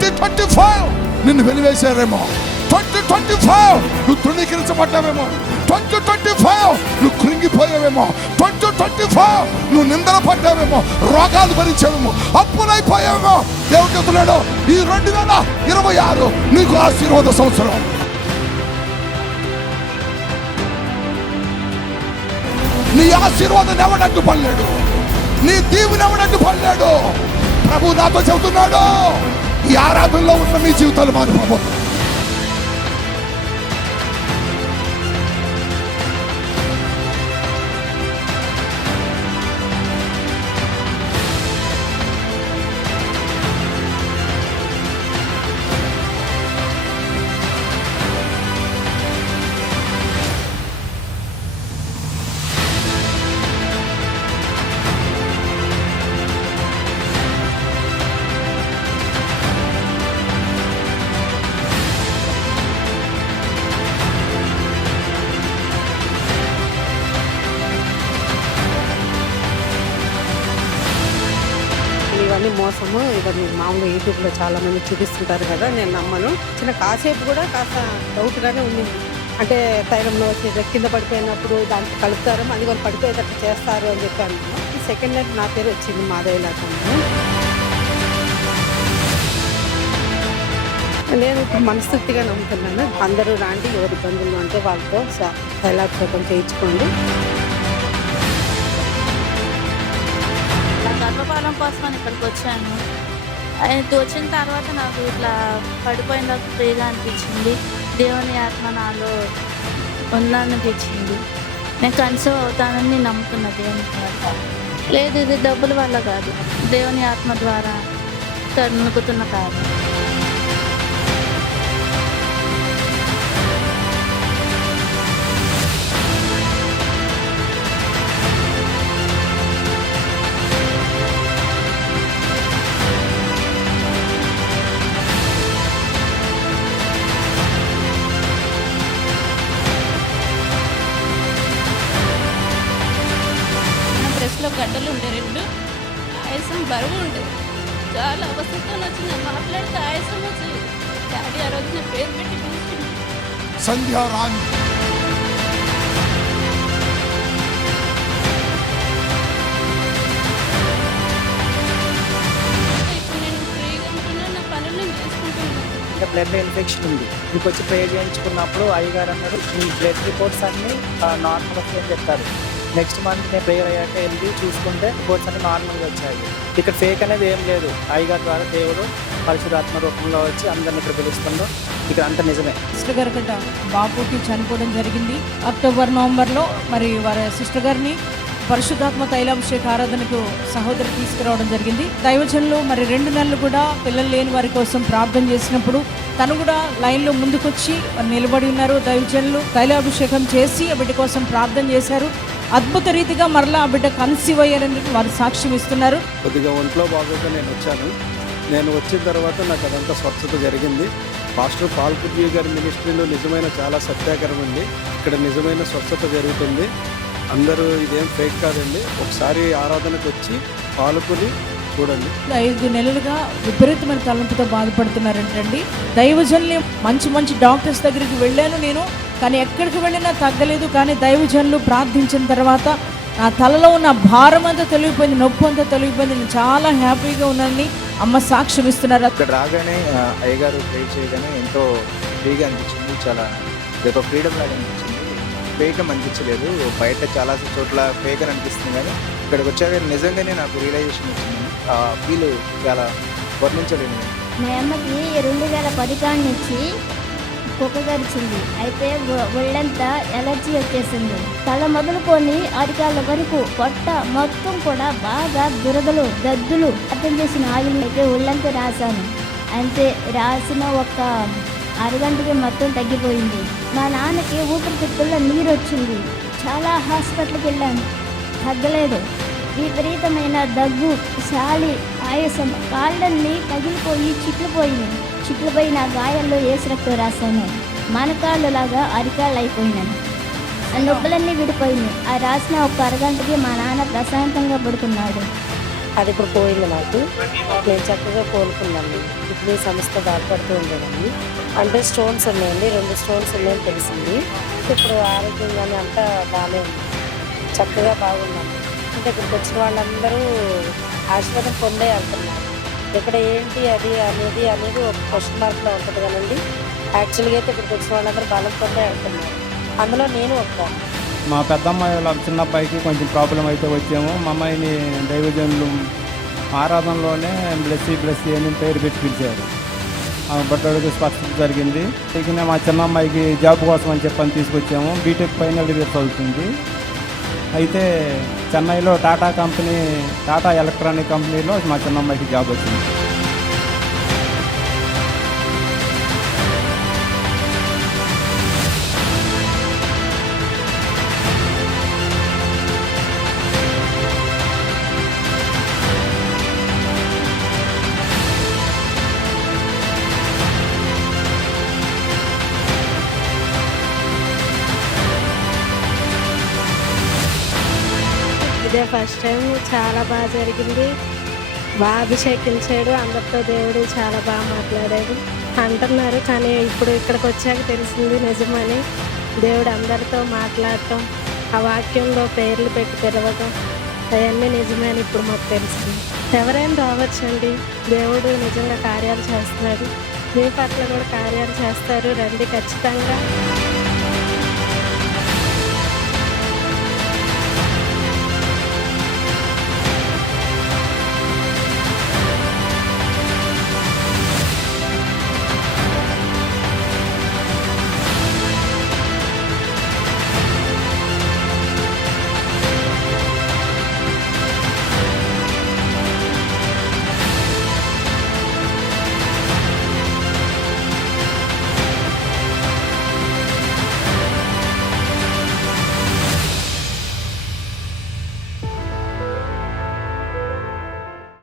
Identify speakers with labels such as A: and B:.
A: Twenty twenty five. నిన్ను వెలివేశారేమో. Twenty twenty five. నువ్వు తృణీకరించబడ్డావేమో. Twenty twenty five. నువ్వు కృంగిపోయావేమో. Twenty twenty five. నువ్వు నిందన పడ్డావేమో రోగాలు భరించావేమో. అప్పులైపోయావేమో. దేవుడు చెప్తున్నాడు ఈ రెండు వేల ఇరవై ఆరు నీకు ఆశీర్వాద సంవత్సరం. నీ ఆశీర్వాదం ఎవడట్టు పడలేడు. నీ దీవుని ఎవడట్టు పడలేడు. ప్రభు నాతో చెబుతున్నాడు ఈ ఆరాధనలో ఉన్న మీ జీవితాలు మారిపోబోతుంది
B: మోసము ఇవన్నీ మామూలుగా యూట్యూబ్లో చాలా మంది చూపిస్తుంటారు కదా నేను నమ్మను. చిన్న కాసేపు కూడా కాస్త డౌట్గానే ఉంది. అంటే తైలంలో కింద పడిపోయినప్పుడు దాంట్లో కలుపుతారు అది వాళ్ళు పడిపోయేటట్టు చేస్తారు అని చెప్పాను. సెకండ్ నైట్ నా పేరు వచ్చింది మాదేవిలాకంలో నేను ఇప్పుడు మనస్తృప్తిగా నమ్ముతున్నాను. అందరూ రాండి ఎవరి ఇబ్బందులు అంటే వాళ్ళతో స- తైలాభిషేకం చేయించుకోండి.
C: నా కోసం అని ఇక్కడికి వచ్చాను. ఆయనకి వచ్చిన తర్వాత నాకు ఇట్లా పడిపోయిన ఫ్రీగా అనిపించింది. దేవుని ఆత్మ నాలో ఉందనిపించింది. నేను కన్సర్వ్ అవుతానని నమ్ముతున్నా దేవుని లేదు ఇది డబ్బుల వల్ల కాదు. దేవుని ఆత్మ ద్వారా తనుకుతున్న కాదు.
D: గడ్డలు ఉండే రెండు ఆయాసం బరువు ఉండే చాలా అవసరంతో వచ్చింది మాట్లాడితే ఆయాసం వచ్చింది డాడీ ఆ రోజు నా పేరు పెట్టి పిలిచింది
A: సంధ్యారాణి
D: ఇప్పుడు నేను ఫ్రీగా ఉంటున్నాను నా పనులు నేను చేసుకుంటున్నాను
E: ఇంకా బ్లడ్ ఇన్ఫెక్షన్ ఉంది. మీకు వచ్చి ప్రే చేయించుకున్నప్పుడు అయ్యగారు అన్నారు మీ బ్లడ్ రిపోర్ట్స్ అన్ని నార్మల్ వస్తాయని చెప్పారు. నెక్స్ట్ మంత్ నేను ప్రేయర్ అయ్యాక వెళ్ళి చూసుకుంటే రిపోర్ట్స్ అన్ని నార్మల్గా వచ్చాయి. ఇక్కడ ఫేక్ అనేది ఏం లేదు. ఐగా ద్వారా దేవుడు పరిశుధాత్మ రూపంలో వచ్చి అందరిని ఇక్కడ పిలుస్తుందో ఇక్కడ అంత నిజమే.
F: సిస్టర్ గారు గట బాపుకి చనిపోవడం జరిగింది. అక్టోబర్ నవంబర్లో మరి వారి సిస్టర్ గారిని పరిశుద్ధాత్మ తైలాభిషేక ఆరాధనకు సహోదరి తీసుకురావడం జరిగింది. దైవజనులు మరి రెండు నెలలు కూడా పిల్లలు లేని వారి కోసం ప్రార్థన చేసినప్పుడు తను కూడా లైన్లో ముందుకొచ్చి నిలబడి ఉన్నారు. దైవజనులు తైలాభిషేకం చేసి ఆ బిడ్డ కోసం ప్రార్థన చేశారు. అద్భుత రీతిగా మరలా ఆ బిడ్డ కన్సీవ్ అయ్యారని వారు సాక్ష్యం ఇస్తున్నారు.
G: కొద్దిగా ఒంట్లో బాగోక నేను వచ్చాను. నేను వచ్చిన తర్వాత నాకు అదంతా స్వచ్ఛత జరిగింది. పాస్టర్ పాల్కుర్జీ గారి మినిస్ట్రీలో నిజమైన చాలా సత్యాకరం ఉంది. ఇక్కడ నిజమైన స్వచ్ఛత జరుగుతుంది. అందరూ ఇదేం ఫేక్ కాదండి. ఒకసారి ఆరాధనకు వచ్చి పాల్గొని చూడండి.
F: ఐదు నెలలుగా విపరీతమైన తలంపుతో బాధపడుతున్నారంటండి. దైవజనులు మంచి మంచి డాక్టర్స్ దగ్గరికి వెళ్ళాను నేను. కానీ ఎక్కడికి వెళ్ళినా తగ్గలేదు కానీ దైవజనులు ప్రార్థించిన తర్వాత నా తలలో ఉన్న భారం అంతా తొలగిపోయింది నొప్పి అంతా తొలగిపోయింది. నేను చాలా హ్యాపీగా ఉన్నానని అమ్మ సాక్ష్యం ఇస్తున్నారు.
H: ఇక్కడ రాగానే అయ్యగారు ప్రే చేయగానే ఎంతో ఫ్రీగా అనిపించింది చాలా ఇది ఒక ఫ్రీడమ్ లాగా అనిపించింది. ఫేక్ అనిపించలేదు బయట చాలా చోట్ల ఫేక్ అని అనిపిస్తుంది కానీ ఇక్కడికి వచ్చాక నిజంగానే నాకు రియలైజేషన్ వచ్చింది. ఆ ఫీల్ చాలా వర్ణించలేను
I: మా అమ్మకి రెండు వేల పదికాడు నుంచి కుక్కగరిచింది. అయితే ఒళ్ళంతా ఎలర్జీ వచ్చేసింది. తల మొదలుకొని అరికాళ్ళ వరకు పొట్ట మొత్తం కూడా బాగా దురదలు దద్దులు అర్థం చేసిన ఆయిల్ అయితే ఒళ్ళంతా రాశాను. అంతే రాసిన ఒక అరగంటకి మొత్తం తగ్గిపోయింది. మా నాన్నకి ఊపిరితిత్తుల్లో నీరు వచ్చింది చాలా హాస్పిటల్కి వెళ్ళాను. తగ్గలేదు. విపరీతమైన దగ్గు శాలి ఆయాసం కాళ్ళన్నీ తగిలిపోయి చిట్లిపోయినాయి. చిట్లిపోయిన గాయాల్లో ఏసినట్టు రాశాను. మనకాళ్ళు లాగా అరికాళ్ళు అయిపోయినాను ఆ నొప్పులన్నీ విడిపోయినాయి ఆ రాసిన ఒక అరగంటకి మా నాన్న ప్రశాంతంగా పడుకున్నాడు.
B: అది ఇప్పుడు పోయింది నాకు. నేను చక్కగా కోలుకున్నాను. కిడ్నీ సమస్య బాధపడుతూ ఉండేదాన్ని. అంటే స్టోన్స్ ఉన్నాయండి. రెండు స్టోన్స్ ఉన్నాయని తెలిసింది. ఇప్పుడు ఆరోగ్యంగానే అంతా బాగానే ఉంది. చక్కగా బాగున్నాను. అంటే ఇక్కడికి వచ్చిన వాళ్ళందరూ ఆశీర్వాదం పొందే వెళ్తున్నారు ఇక్కడ ఏంటి అది అనేది అనేది ఒక క్వశ్చన్ మార్క్లో ఉంటుంది కదండి. యాక్చువల్గా అయితే ఇక్కడికి వచ్చిన వాళ్ళందరూ బలం పొందే వెళ్తున్నారు అందులో నేను ఒక
J: మా పెద్దమ్మాయి వాళ్ళ చిన్న అబ్బాయికి కొంచెం ప్రాబ్లం అయితే వచ్చాము. మా అమ్మాయిని దైవజనులు ఆరాధనలోనే బ్లెస్సీ బ్లెస్సీ అని పేరు పెట్టి పిలిచారు. ఆ బట్టడికి స్పష్టత జరిగింది. ఇక మా చిన్న అమ్మాయికి జాబ్ కోసం అని చెప్పని తీసుకొచ్చాము. బీటెక్ ఫైనల్ ఇయర్ చదువుతుంది అయితే చెన్నైలో టాటా కంపెనీ టాటా ఎలక్ట్రానిక్ కంపెనీలో మా చిన్నమ్మాయికి జాబ్ వచ్చింది.
B: ఇదే ఫస్ట్ టైం చాలా బాగా జరిగింది. బాగా అభిషేకించాడు. అందరితో దేవుడు చాలా బాగా మాట్లాడాడు. అంటున్నారు కానీ ఇప్పుడు ఇక్కడికి వచ్చాక తెలిసింది నిజమని. దేవుడు అందరితో మాట్లాడటం ఆ వాక్యంలో పేర్లు పెట్టి పిలవటం అవన్నీ నిజమే అని ఇప్పుడు మాకు తెలిసింది ఎవరైనా రావచ్చండి దేవుడు నిజంగా కార్యాలు చేస్తున్నాడు. మీ పట్ల కూడా కార్యాలు చేస్తారు. రండి ఖచ్చితంగా.